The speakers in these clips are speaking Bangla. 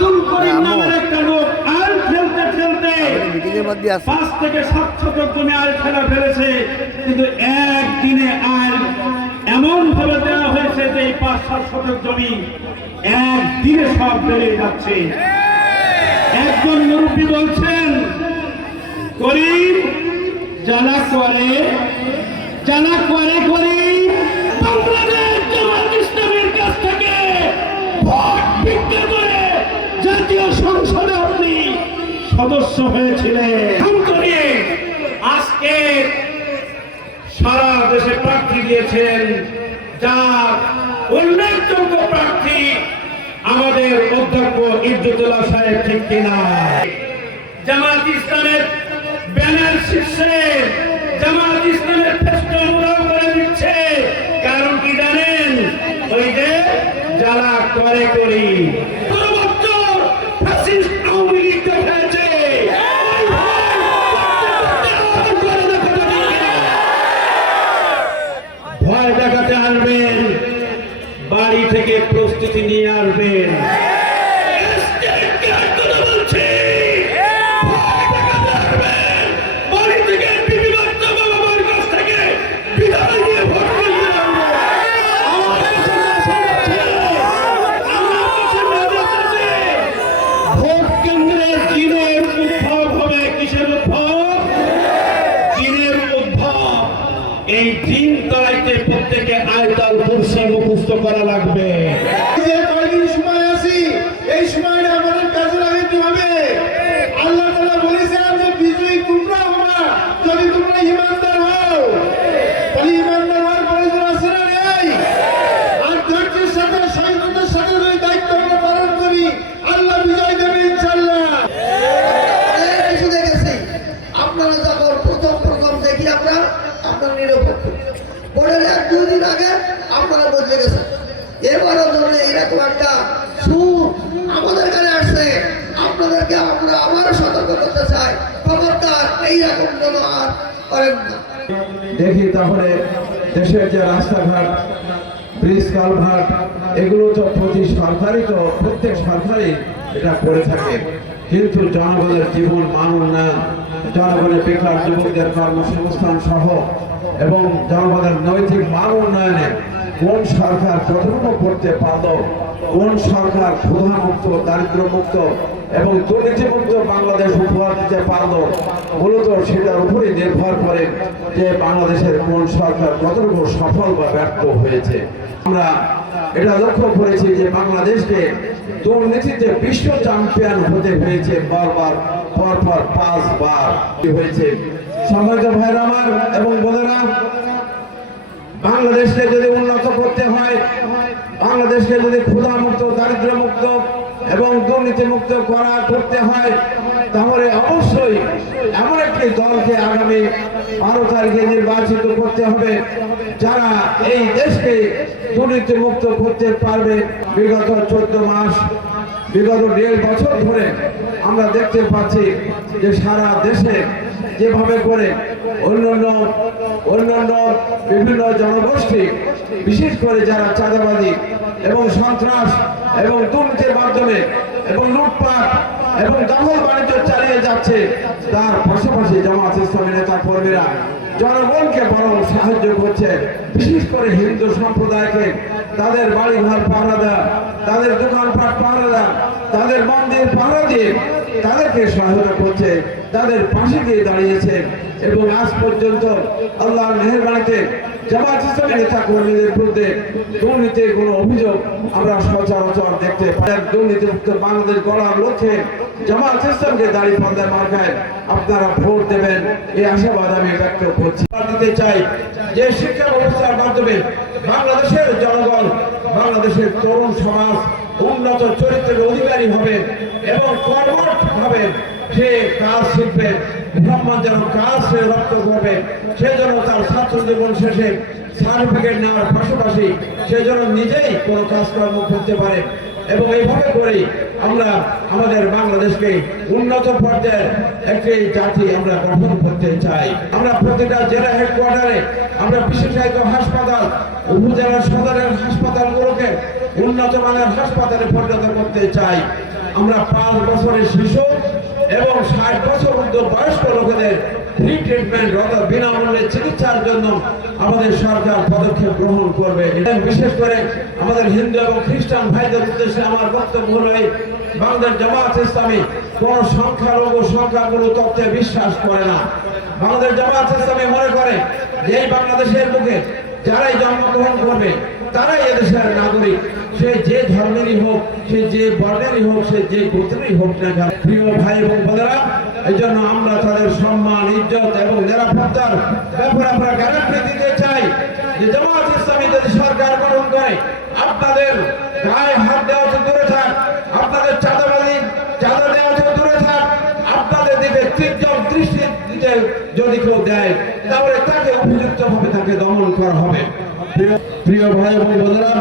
আব্দুল করিম নামের একটা লোক আল খেলতে খেলতে 5 থেকে 7 শতক জমি আল খেলা ফেলেছে, কিন্তু একদিনে আল এমন ভাবে দেওয়া হয়েছে যে এই 5-7 শতক জমি একদিনে সব বেড়ে যাচ্ছে। একজন মুরব্বী বলছেন, করিম জানা করে করিম বাংলাদেশ জামাত ইসলামীর কাছ থেকে ভোট ভিক্ষা করে জাতীয় সংসদে আপনি সদস্য হয়েছিলেন। আজকে সারা দেশে প্রার্থী দিয়েছেন, যার উল্লেখযোগ্য প্রার্থী আমাদের অধ্যক্ষ ইজ্জতুল্লাহ সাহেব, ঠিক কিনা? জামাত ইসলামের ব্যানার শীর্ষে জামাত ইসলামের ফেস্টুন উড়াও করে দিচ্ছে। কারণ কি জানেন? ওই যে যারা করে করি ভয় দেখাতে আসবেন, বাড়ি থেকে প্রস্তুতি নিয়ে আসবেন। এই দিন তলাইতে প্রত্যেকে আয়াতুল কুরসি মুখস্থ করা লাগবে। যে কয়দিন সময় আছে, এই সময়টা আমাদের কাজে লাগাতে হবে। আল্লাহ তাআলা বলেছেন যে বিজয়ী তোমরা হবা যদি তোমরা ঈমানদার হও। তাহলে ঈমানদার হওয়ার প্রয়োজন আছে না নেই? আর ধৈর্যের সাথে সহিষ্ণুতার সাথে যদি দায়িত্ব আমরা পালন করি, আল্লাহ বিজয় দেবে ইনশাআল্লাহ। কিছু দেখেছি আপনারা যখন প্রথম দেখি আপনারা নিরপেক্ষ পরের 1-2 দিন আগে আপনারা বদলে গেছেন। এবারও ধরে এরকম একটা সুর আমাদের কাছে আসছে, আপনাদেরকে আমরা আবারও সতর্ক করতে চাই, খবরদার এইরকম যেন আর করেন না। দেখি তাহলে দেশের যে রাস্তাঘাট, ব্রিজ, কালভার্ট, এগুলো তো প্রত্যেক সরকারই এটা করে থাকে, কিন্তু জনগণের জীবন মান উন্নয়ন, জনগণের বেকার যুবকদের কর্মসংস্থান সহ এবং জনগণের নৈতিক মান উন্নয়নে কোন সরকার কতটুকু করতে পারল, কোন সরকার ক্ষুধামুক্ত, দারিদ্র্যমুক্ত এবং দুর্নীতিমুক্ত বাংলাদেশ উপহার দিতে পারল, মূলত সেটার উপরে নির্ভর করে যে বাংলাদেশের কোন সরকার কতটুকু সফল বা ব্যর্থ হয়েছে। আমরা এটা লক্ষ্য করেছি যে বাংলাদেশকে দুর্নীতিতে বিশ্ব চ্যাম্পিয়ন হতে হয়েছে পরপর 5 বার হয়েছে। সম্মানিত ভাইরা আমার এবং বোনেরা, বাংলাদেশকে যদি উন্নত করতে হয়, বাংলাদেশকে যদি ক্ষুধামুক্ত, দারিদ্র্যমুক্ত এবং দুর্নীতিমুক্ত করতে হয়, তাহলে অবশ্যই এমন একটি দলকে আগামী 12 তারিখে নির্বাচিত করতে হবে, যারা এই দেশকে দুর্নীতিমুক্ত করতে পারবে। বিগত 14 মাস, বিগত 1.5 বছর ধরে আমরা দেখতে পাচ্ছি যে সারা দেশে যেভাবে করে অন্যান্য বিভিন্ন জনগোষ্ঠী, বিশেষ করে যারা চাঁদাবাদী এবং সন্ত্রাস এবং দুর্নীতির মাধ্যমে এবং লুটপাট এবং দখল বাণিজ্য চালিয়ে যাচ্ছে, তার পাশাপাশি জামাত ইসলামী নেতা কর্মীরা জনগণকে বরং সাহায্য করছে। বিশেষ করে হিন্দু সম্প্রদায়কে তাদের বাড়িঘর পাহারা দেওয়া, তাদের দোকানপাট পাহারা দেওয়া, তাদের মন্দির পাহারা দিয়ে তাদেরকে সহায়তা করছে, তাদের পাশে গিয়ে দাঁড়িয়েছে। এবং আজ পর্যন্ত আল্লাহর মেহেরবানিতে জামাত ইসলামী নেতা কর্মীদের বিরুদ্ধে দুর্নীতির কোনো অভিযোগ আমরা সচরাচর দেখতে পাই। দুর্নীতিমুক্ত বাংলাদেশ গড়ার লক্ষ্যে জামাত ইসলামকে দাঁড়িপাল্লায় মার্কায় আপনারা ভোট দেবেন, এই আশাবাদ আমি ব্যক্ত করছি। দিতে চাই যে শিক্ষা ব্যবস্থার মাধ্যমে বাংলাদেশের জনগণ, বাংলাদেশের তরুণ সমাজ উন্নত চরিত্রের অধিকারী হবে এবং কর্মঠভাবে সে কাজ শিখবে, মুসলমান যেন কাজ সে রপ্ত করবে, সে যেন তার ছাত্র জীবন শেষে সার্টিফিকেট নেওয়ার পাশাপাশি সে যেন নিজেই কোনো কাজকর্ম করতে পারে। এবং এইভাবে করেই আমরা আমাদের বাংলাদেশকে উন্নত পর্যায়ের একটি জাতি আমরা গঠন করতে চাই। আমরা প্রতিটা জেলা হেডকোয়ার্টারে আমরা বিশেষায়িত হাসপাতাল, উপজেলা সদরের হাসপাতালগুলোকে উন্নত মানের হাসপাতালে পরিণত করতে চাই। আমরা 5 বছরের শিশু এবং 60 বছর ঊর্ধ্ব বয়স্ক লোকেদের ফ্রি ট্রিটমেন্ট অর্থাৎ বিনামূল্যে চিকিৎসার জন্য আমাদের সরকার পদক্ষেপ গ্রহণ করবে। এবং বিশেষ করে আমাদের হিন্দু এবং খ্রিস্টান ভাইদের উদ্দেশ্যে আমার বক্তব্য হল এই, বাংলাদেশ জামাত ইসলামী কোন সংখ্যাগুরু তত্ত্বে বিশ্বাস করে না। বাংলাদেশ জামাত ইসলামী মনে করে যে এই বাংলাদেশের বুকে যারাই জন্মগ্রহণ করবে তারাই এদেশের নাগরিক, সে যে ধর্মেরই হোক, সে যে বর্ণেরই হোক, সে যে গোত্রেরই হোক না কেন। প্রিয় ভাই এবং বোনেরা, এই জন্য আমরা তাদের সম্মান, ইজ্জত এবং নিরাপত্তার ব্যাপারে আমরা গ্যারান্টি দিতে চাই যে জামাত ইসলামী যদি সরকার গঠন করে আপনাদের গায়ে হাত দেওয়া তো দূরে থাক, আপনাদের চাঁদা দেওয়া তো দূরে থাক, আপনাদের দিকে তীর্যক দৃষ্টি দিতে যদি কেউ দেয় তাহলে তাকে উপযুক্তভাবে তাকে দমন করা হবে। প্রিয় ভাই এবং বোনেরা,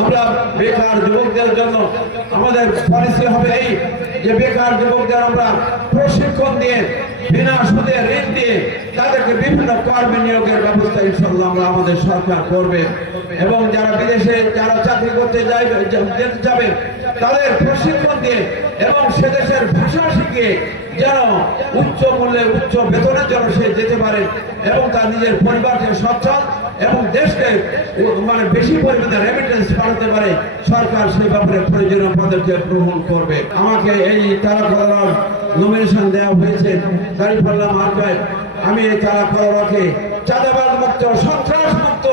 আমরা বেকার যুবকদের জন্য আমাদের পলিসি হবে এই যে বেকার যুবকদের আমরা প্রশিক্ষণ দিয়ে বিনা সুদে ঋণ দিয়ে তাদেরকে বিভিন্ন কর্মে নিয়োগের ব্যবস্থা ইনশাআল্লাহ আমাদের সরকার করবে। এবং যারা বিদেশে যারা চাকরি করতে যেতে যাবে তাদের প্রশিক্ষণ দিয়ে এবং সে দেশের ভাষা শিখিয়ে যেন উচ্চ মূল্যে উচ্চ বেতনের জন্য সে যেতে পারে এবং তার নিজের পরিবারকে সচ্ছল এবং দেশকে বেশি পরিমাণে রেমিটেন্স পাঠাতে পারে, সরকার সেই ব্যাপারে প্রয়োজনীয় পদক্ষেপ গ্রহণ করবে। আমাকে এই তারা করলার নমিনেশন দেওয়া হয়েছে দাঁড়িপাল্লা মার্কায়। আমি এই তারা করলাকে চাঁদাবাদ মুক্ত, সন্ত্রাস মুক্ত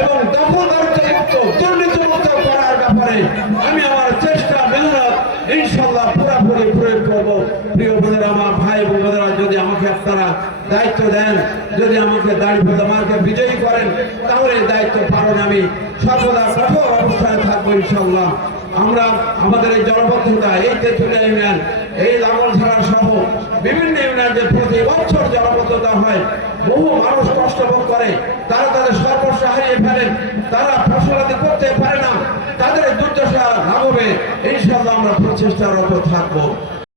এবং দখলদারিত্ব মুক্ত, দুর্নীতি মুক্ত করার ব্যাপারে আমি আমার চেষ্টা মেহনত ইনশাআল্লাহ পুরোপুরি প্রয়োগ করব। প্রিয় বোনেরা, আমার ভাই এবং বোনেরা, যদি আমাকে আপনারা দায়িত্ব দেন, যদি আমাকে দাঁড়িপাল্লা মার্কে বিজয়ী করেন তাহলে দায়িত্ব পালন আমি সর্বদা কঠোর অবস্থায় থাকবো ইনশাআল্লাহ। আমরা আমাদের এই জলবদ্ধতা, এই তেঁতুলিয়া ইউনিয়ন, এই লাঙ্গলঝাড়া সহ বিভিন্ন ইউনিয়নে প্রতি বছর জলবদ্ধতা হয়, বহু মানুষ কষ্ট ভোগ করে, তারা তাদের সর্বস্ব হারিয়ে ফেলেন, তারা ফসলাদি করতে পারে না, তাদের দুর্দশা লাঘবে ইনশাআল্লাহ আমরা প্রচেষ্টারত থাকবো।